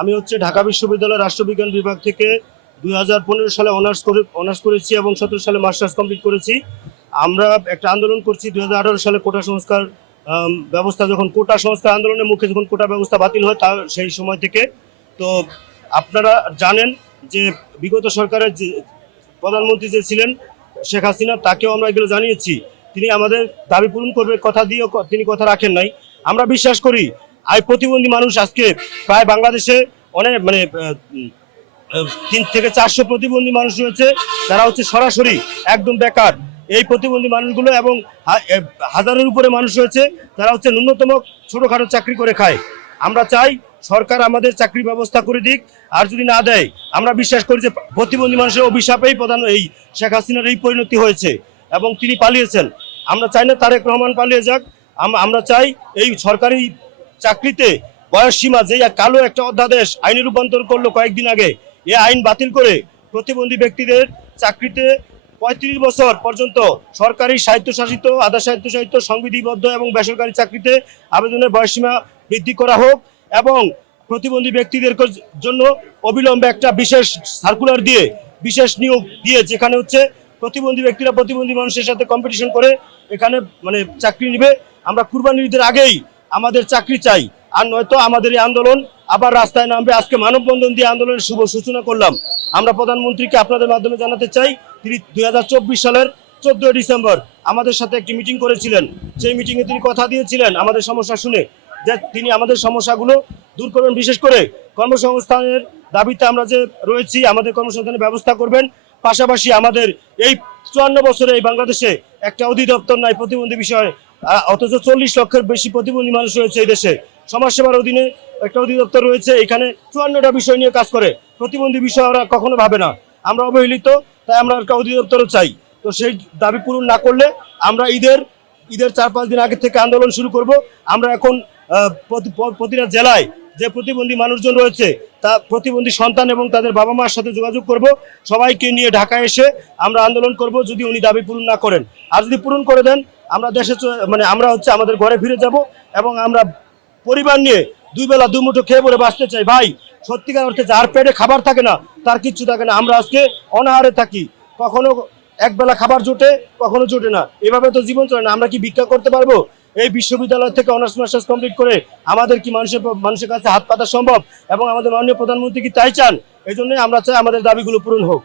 আমি হচ্ছে ঢাকা বিশ্ববিদ্যালয়ের রাষ্ট্রবিজ্ঞান বিভাগ থেকে 2015 সালে অনার্স করেছি এবং 17 সালে মাস্টার্স কমপ্লিট করেছি। আমরা একটা আন্দোলন করছি 2018 সালে কোটা সংস্কার ব্যবস্থা, যখন কোটা সংস্কার আন্দোলনের মুখে যখন কোটা ব্যবস্থা বাতিল হয় তা সেই সময় থেকে। তো আপনারা জানেন যে বিগত সরকারের যে প্রধানমন্ত্রী যে ছিলেন শেখ হাসিনা, তাকেও আমরা এগুলো জানিয়েছি। তিনি আমাদের দাবি পূরণ করবে কথা দিয়েও তিনি কথা রাখেন নাই। আমরা বিশ্বাস করি প্রতিবন্ধী মানুষ আজকে প্রায় বাংলাদেশে অনেক 3 থেকে 400 প্রতিবন্ধী মানুষ রয়েছে, তারা হচ্ছে সরাসরি একদম বেকার। এই প্রতিবন্ধী মানুষগুলো এবং হাজারের উপরে মানুষ রয়েছে তারা হচ্ছে ন্যূনতম ছোটখাটো চাকরি করে খায়। আমরা চাই সরকার আমাদের চাকরি ব্যবস্থা করে দিক, আর যদি না দেয় আমরা বিশ্বাস করি যে প্রতিবন্ধী মানুষের অভিশাপেই প্রধান এই শেখ হাসিনার এই পরিণতি হয়েছে এবং তিনি পালিয়েছেন। আমরা চাই না তারেক রহমান পালিয়ে যাক। আমরা চাই এই সরকারি চাকরিতে বয়স সীমা, যে কালো একটা অধ্যাদেশ আইনে রূপান্তর করলো কয়েকদিন আগে, এই আইন বাতিল করে প্রতিবন্ধী ব্যক্তিদের চাকরিতে 35 বছর পর্যন্ত সরকারি স্বায়ত্তশাসিত, আধা স্বায়ত্তশাসিত, সংবিধিবদ্ধ এবং বেসরকারি চাকরিতে আবেদনের বয়সসীমা বৃদ্ধি করা হোক এবং প্রতিবন্ধী ব্যক্তিদের জন্য অবিলম্বে একটা বিশেষ সার্কুলার দিয়ে, বিশেষ নিয়োগ দিয়ে, যেখানে হচ্ছে প্রতিবন্ধী ব্যক্তিরা প্রতিবন্ধী মানুষের সাথে কম্পিটিশন করে এখানে চাকরি নেবে। আমরা কুরবানির ঈদের আগেই আমাদের চাকরি চাই, আর নয়তো আমাদের এই আন্দোলন আবার রাস্তায় নামবে। আজকে মানববন্ধন দিয়ে আন্দোলনের শুভ সূচনা করলাম। আমরা প্রধানমন্ত্রীকে আপনাদের মাধ্যমে জানাতে চাই, তিনি 2024 সালের 14 ডিসেম্বর আমাদের সাথে একটি মিটিং করেছিলেন। সেই মিটিংয়ে তিনি কথা দিয়েছিলেন আমাদের সমস্যা শুনে যে তিনি আমাদের সমস্যাগুলো দূর করবেন, বিশেষ করে কর্মসংস্থানের দাবিতে আমরা যে রয়েছি আমাদের কর্মসংস্থানের ব্যবস্থা করবেন। পাশাপাশি আমাদের এই 54 বছরে এই বাংলাদেশে একটা অধিদপ্তর নাই প্রতিবন্ধী বিষয়ে, অথচ 40 লক্ষের বেশি প্রতিবন্ধী মানুষ রয়েছে এই দেশে। সমাজসেবার অধীনে একটা অধিদপ্তর রয়েছে, এখানে 54টা বিষয় নিয়ে কাজ করে। প্রতিবন্ধী বিষয় ওরা কখনো ভাবে না। আমরা অবহেলিত, তাই আমরা একটা অধিদপ্তরও চাই। তো সেই দাবি পূরণ না করলে আমরা ঈদের 4-5 দিন আগে থেকে আন্দোলন শুরু করব। আমরা এখন প্রতিটা জেলায় যে প্রতিবন্ধী মানুষজন রয়েছে, তা প্রতিবন্ধী সন্তান এবং তাদের বাবা মার সাথে যোগাযোগ করব, সবাইকে নিয়ে ঢাকায় এসে আমরা আন্দোলন করব যদি উনি দাবি পূরণ না করেন। আর যদি পূরণ করে দেন আমরা দেশে আমরা হচ্ছে আমাদের ঘরে ফিরে যাব এবং আমরা পরিবার নিয়ে 2 বেলা 2 মুঠো খেয়ে পরে বাঁচতে চাই। ভাই, সত্যিকার অর্থে যার পেটে খাবার থাকে না তার কিচ্ছু থাকে না। আমরা আজকে অনাহারে থাকি, কখনো একবেলা খাবার জোটে, কখনো জোটে না। এভাবে তো জীবন চলে না। আমরা কি ভিক্ষা করতে পারবো? এই বিশ্ববিদ্যালয় থেকে অনার্স মাস্টার্স কমপ্লিট করে আমাদের কি মানুষের কাছে হাত পাতা সম্ভব? এবং আমাদের মাননীয় প্রধানমন্ত্রী কি তাই চান? এই জন্যই আমরা চাই আমাদের দাবিগুলো পূরণ হোক।